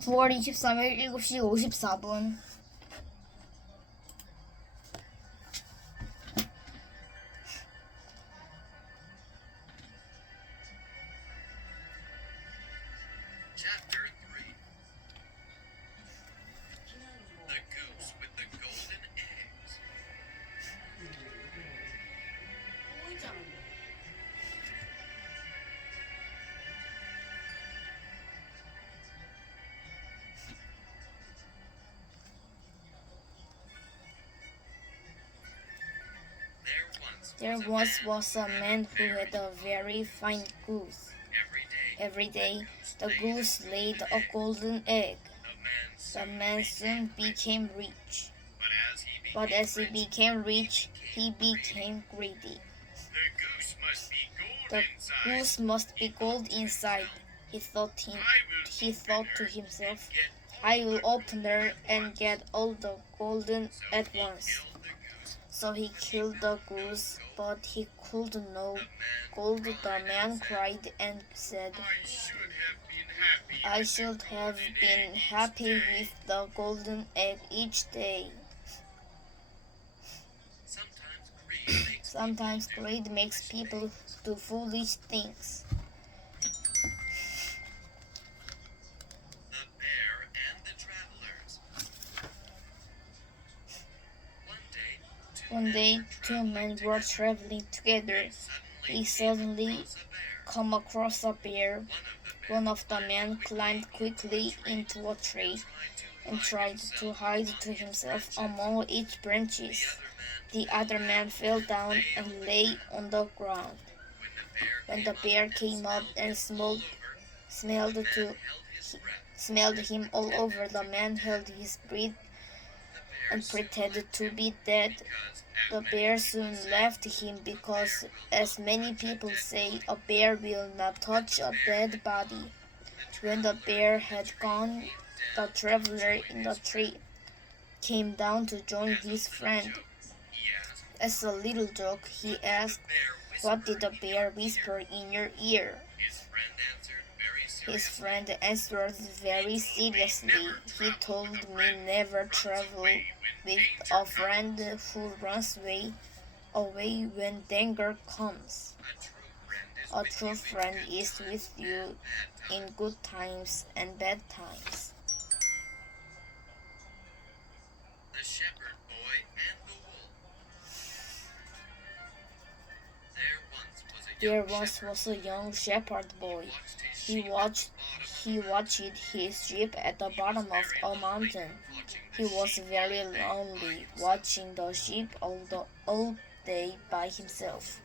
9월 23일 7시 54분. Chapter 3. The Goose with the Golden Eggs. There once was a man who had a very fine goose. Every day, Every day, the goose laid a golden egg. The man soon became rich. but as he But as he became rich, he became greedy. the goose must be gold The inside. goose must be gold inside, he thought to himself. I will open her and get all the golden at once. So he killed the goose, but he could no gold. The man cried and said, I should have been happy. I should have been happy with the golden egg each day. Sometimes Sometimes greed greed makes people do foolish things. The bear and the travelers. One day, two men were traveling together. They suddenly come across a bear. One of the men climbed quickly into a tree and tried to hide to himself among its branches. The other man fell down and lay on the ground. When the bear came up and smelled him all over, the man held his breath and pretended to be dead. The bear soon left him because, as many people say, a bear will not touch a dead body. When the bear had gone, the traveler in the tree came down to join his friend. As a little joke, he asked, "What did the bear whisper in your ear?" His friend answered very seriously. He told me never travel with a friend who runs away when danger comes. A true friend is with you in good times and bad times. The Shepherd Boy and the Wolf. There once was a young shepherd boy. He watched his sheep at the bottom of a mountain. He was very lonely, watching the sheep all day by himself.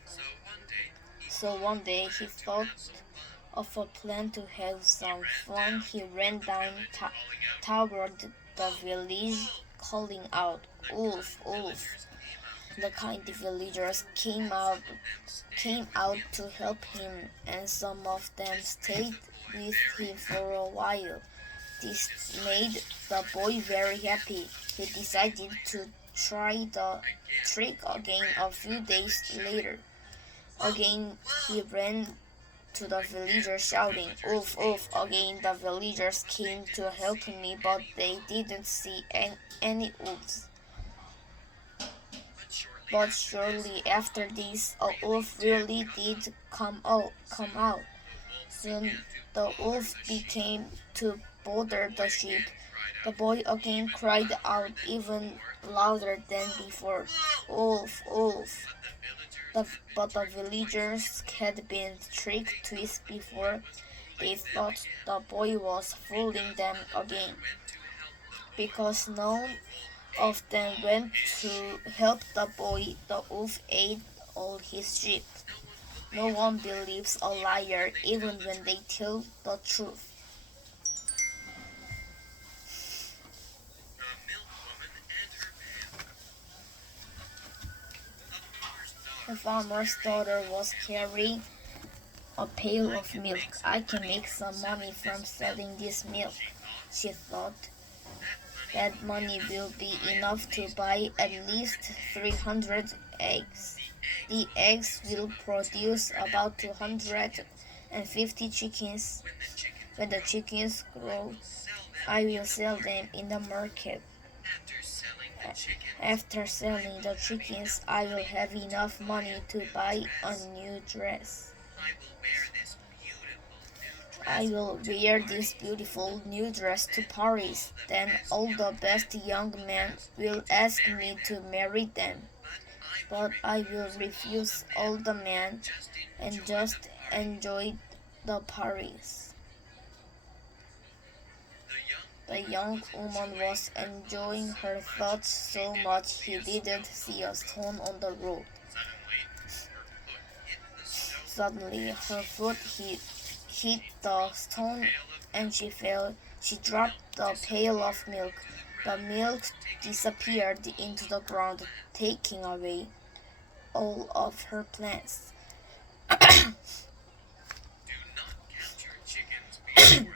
So one day he thought of a plan to have some fun. He ran down toward the village, calling out, "Wolf, wolf!" The kind villagers came out to help him, and some of them stayed with him for a while. This made the boy very happy. He decided to try the trick again a few days later. Again he ran to the villagers shouting, "Wolf, wolf!" Again the villagers came to help me, but they didn't see any wolves. But shortly after this, a wolf really did come out. Soon the wolf began to bother the sheep. The boy again cried out even louder than before, "Wolf, wolf!" But the villagers had been tricked twice before. They thought the boy was fooling them again. Because none of them went to help the boy, the wolf ate all his sheep. No one believes a liar even when they tell the truth. The Milkwoman and her pail. The farmer's daughter was carrying a pail of milk. "I can make some money from selling this milk," she thought. "That money will be enough to buy at least 300 eggs. The eggs will produce about 250 chickens. When the chickens grow, Sell them I will sell them in the market. after selling the chicken. After selling the chickens, I will have enough money to buy a new dress. I will wear this beautiful new dress. I will wear this beautiful new dress to Paris. Then all the best young men will ask me to marry them. But I will refuse all the men and just enjoy the Paris. The young woman was enjoying her thoughts so much he didn't see a stone on the road. Suddenly, her foot hit the stone and she fell. She dropped the pail of milk. The milk disappeared into the ground, taking away all of her plants.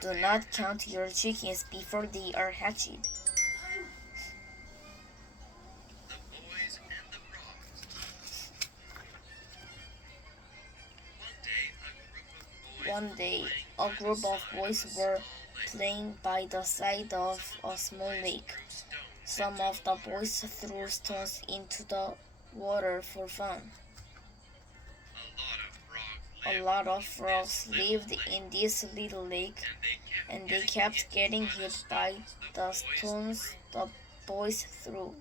Do not count your chickens before they are hatched. The boys and the frogs. One day, a group of boys One day, a group of boys were playing by the side of a small lake. Some of the boys threw stones into the water for fun. A lot of frogs lived in this little lake, and they kept getting hit by the stones the boys threw.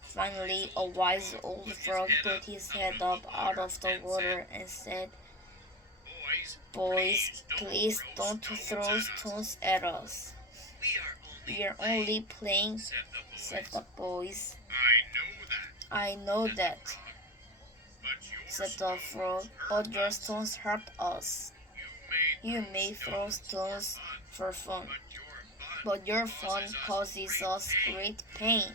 Finally, a wise old frog put his head up out of the water and said, "Boys, please don't throw stones at us. We are only playing," said the boys. "I know that," said the frog, "but your stones hurt us. You may throw stones for fun, but your fun causes us great pain."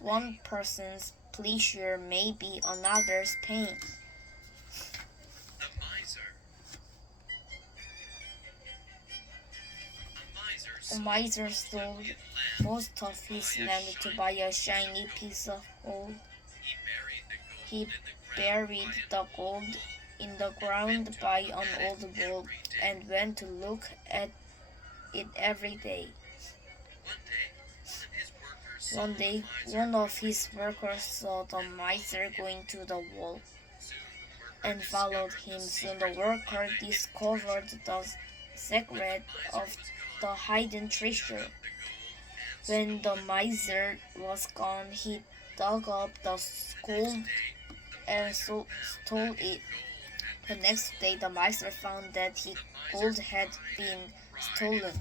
One person's pleasure may be another's pain. A miser stole most of his land to buy a shiny piece of gold. He buried the gold in the ground by an old wall and went to look at it every day. One day, one of his workers saw the miser going to the wall and followed him. Soon the worker discovered the secret of the hidden treasure. When the miser was gone, he dug up the gold and stole it. The next day, the miser found that his gold had been stolen.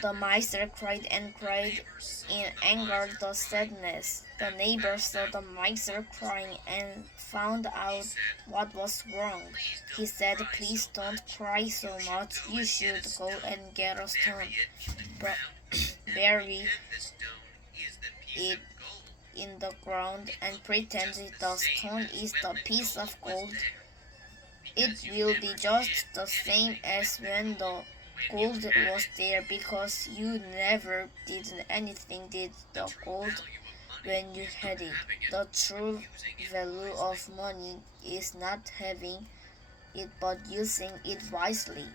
The miser cried and cried in anger and sadness. The neighbor saw the miser crying and found out what was wrong. He said, "Please don't cry so much. You should go and get a stone. Bury it in the ground and pretend the stone is the piece of gold. It will be just the same as when the gold was there, because you never did anything with the gold when you had it. The true value of money is not having it but using it wisely."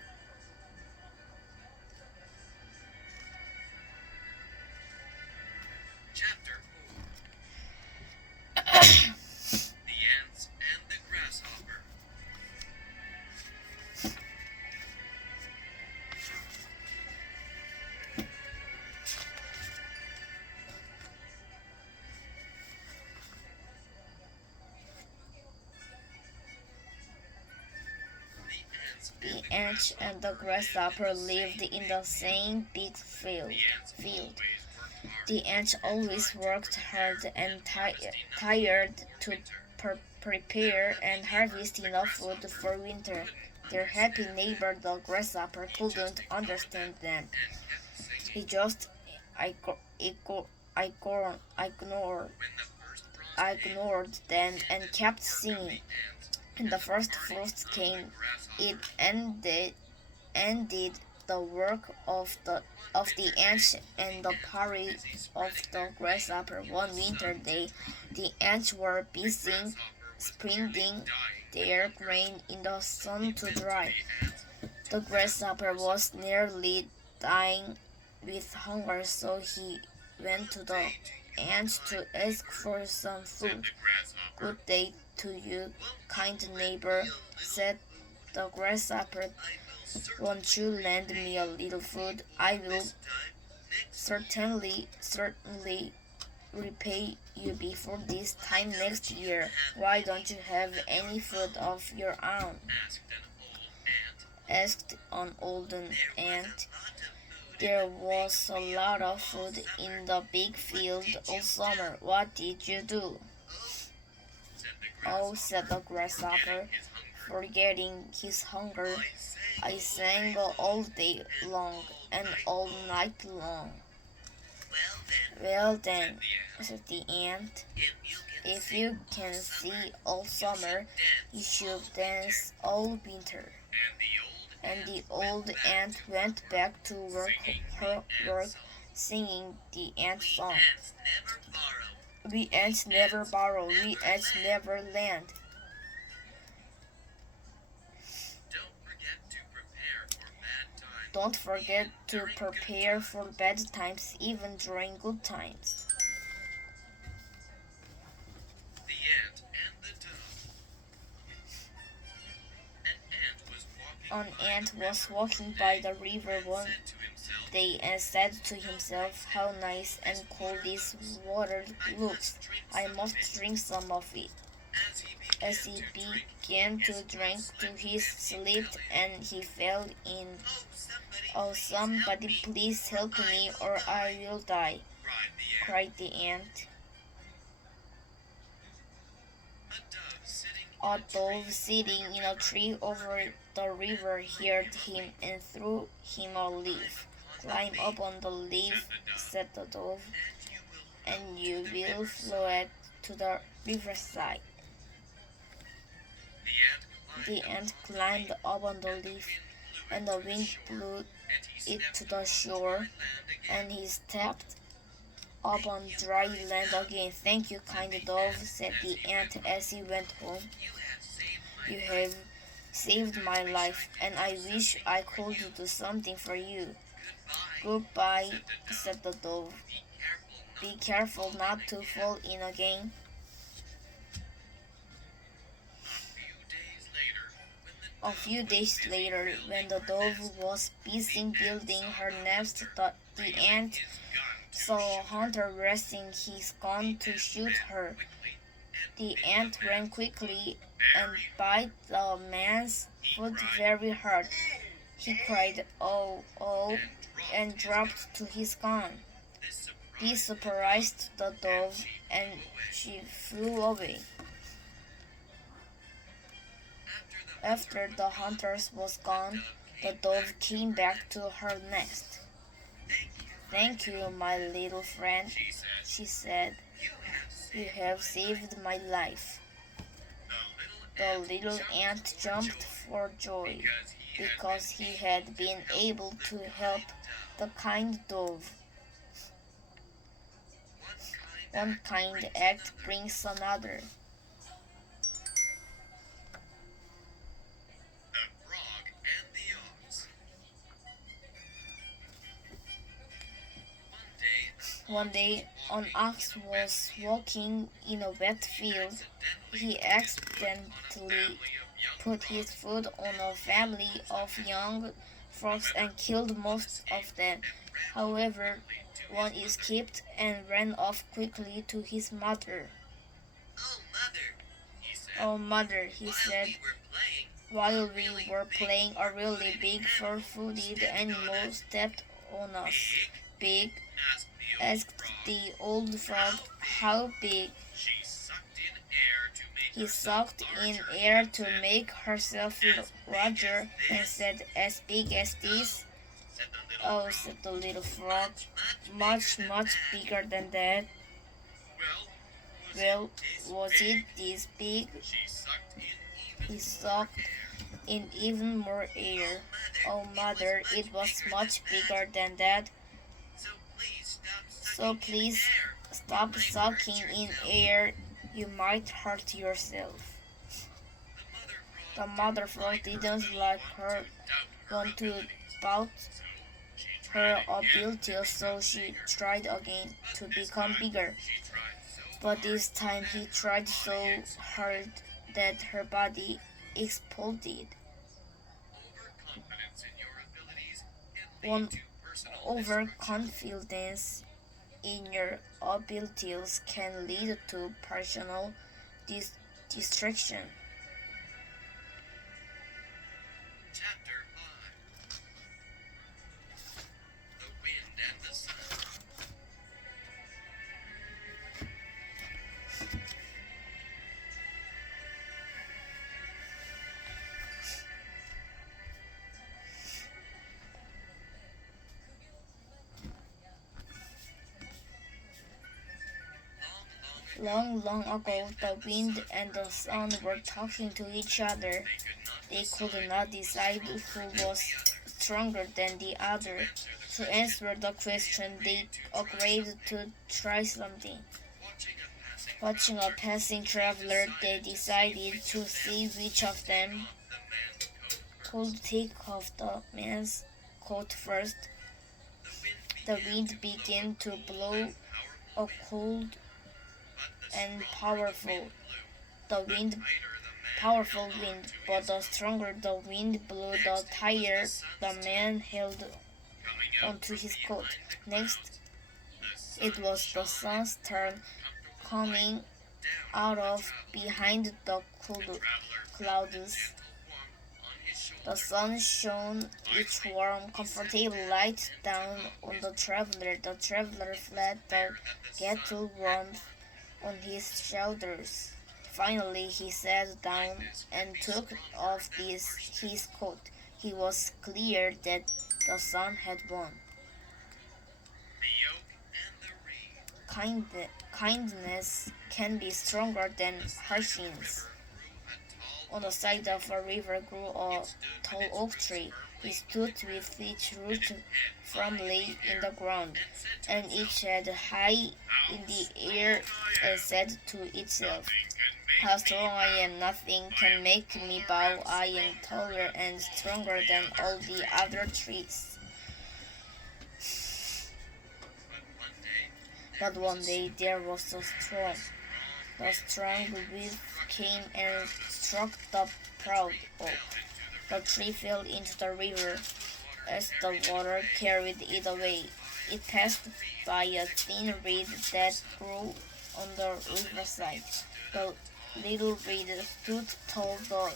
Chapter 4. The Ants and the Grasshopper. The ant and the grasshopper lived in the same big field. The ant always worked hard and tired to prepare and harvest enough food for winter. Their happy neighbor, the grasshopper, couldn't understand them. He just ignored them and kept singing. When the first frost came, it ended the work of the ants and the party of the grasshopper. One winter day, the ants were busy spreading their grain in the sun to dry. The grasshopper was nearly dying with hunger, so he went to the ants to ask for some food. Good day to you, kind neighbor, said the grasshopper. Won't you lend me a little food? I will certainly repay you before this time next year. Why don't you have any food of your own? Asked an old ant. There was a lot of food in the big field all summer. What did you do? Oh, said the grasshopper, forgetting his hunger. I sang all day long and all night long. Well then, said the ant, if you can see all summer, you should dance all winter. And the old ant went back to her work, singing the ant song. We ants never borrow, we ants never lend. Don't forget to prepare for bad times, even during good times. The ant and the dove. An ant was walking by the river one day and said to himself, how nice and cool this water looks. I must drink some of it. As he began to drink, he slipped and he fell in. Oh, somebody please help me or I will die, cried the ant. A dove sitting in a tree over the river heard him and threw him a leaf. Climb up on the leaf, said the dove, and you will float to the riverside. The ant climbed up on the leaf, and the wind blew it to the shore, and he stepped up on dry land again. Thank you, kind dove, said the ant as he went home. You have saved my life, and I wish I could do something for you. Goodbye, said the dove. Be careful not to fall in again. A few days later, when the dove was busy building her nest, the ant saw a hunter raising his gun to shoot her. The ant ran quickly and bit the man's foot very hard. He cried, oh, oh, and dropped to his gun. This surprised the dove, and she flew away. After the hunter was gone, the dove came back to her nest. Thank you, my little friend, she said. You have saved my life. The little ant jumped for joy because he had been able to help the kind dove. One kind act brings another. One day, an ox was walking in a wet field. He accidentally put his foot on a family of young frogs and killed most of them. However, one escaped and ran off quickly to his mother. Oh, mother, he said, while we were playing, a really big fur-footed animal stepped on us. Big? Asked the old frog. How big? He sucked in air to make herself larger and said, as big as this? Oh, said the little frog, much, much bigger than that. Well, was it this big? He sucked in even more air. Oh, Mother, it was much bigger than that, so please stop sucking in air. You might hurt yourself. The mother frog didn't like her want to doubt her abilities, so she tried again to become bigger. But this time he tried so hard that her body exploded. One overconfidence in your abilities can lead to personal distraction. Chapter 5. The Wind and the Sun. Long, long ago, the wind and the sun were talking to each other. They could not decide who was stronger than the other. To answer the question, they agreed to try something. Watching a passing traveler, they decided to see which of them could take off the man's coat first. The wind began to blow, a cold and powerful wind, but the stronger the wind blew, the tighter the man held onto his coat. Next, it was the sun's turn, coming out of behind the clouds. The sun shone its warm, comfortable light down on the traveler. The traveler felt the gentle warmth on his shoulders. Finally, he sat down and took off his coat. It was clear that the sun had won. The Yoke and the Reed. Kindness can be stronger than harshness. On the side of a river grew a tall oak tree. It stood with its roots firmly in the ground, and its head high in the air, and said to itself, "How strong I am! Nothing can make me bow. I am taller and stronger than all the other trees." But one day there was a storm. The strong wind came and struck the proud oak. The tree fell into the river. As the water carried it away, it passed by a thin reed that grew on the riverside. The little reed stood tall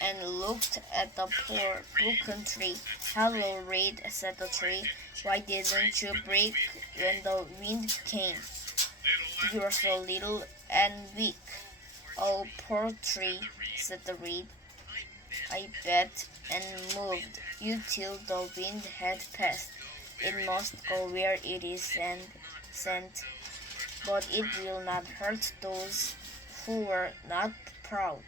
and looked at the poor broken tree. "Hello, reed," said the tree. "Why didn't you break when the wind came? You are so little and weak." "Oh, poor tree," said the reed. "I bent and moved you till the wind had passed. It must go where it is sent, but it will not hurt those who were not proud."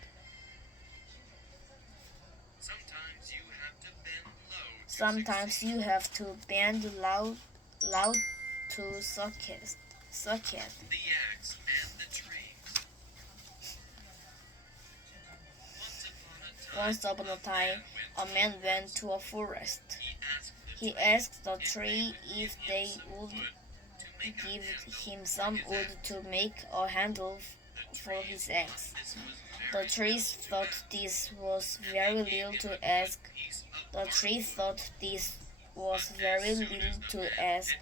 Sometimes you have to bend low to success. The axe and the trees. Once upon a time, a man went to a forest. He asked the tree if they would give him some wood to make a handle for his axe. The trees thought this was very little to ask. The tree thought this was very little to ask,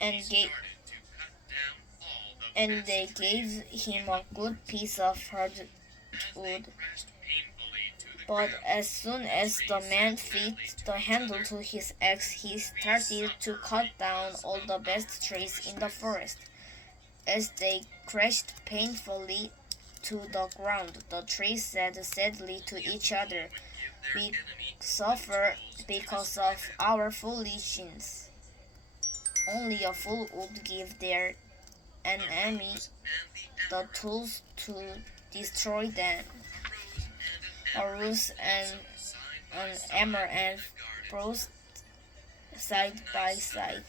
and they gave him a good piece of hard wood. But as soon as the man fit the handle to his axe, he started to cut down all the best trees in the forest. As they crashed painfully to the ground, the trees said sadly to each other, "We suffer because of our foolishness. Only a fool would give their enemy the tools to destroy them." Ruth and Amaranth browsed side by side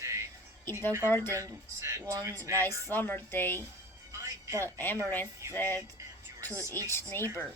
in the garden one nice summer day. The Amaranth said to each neighbor,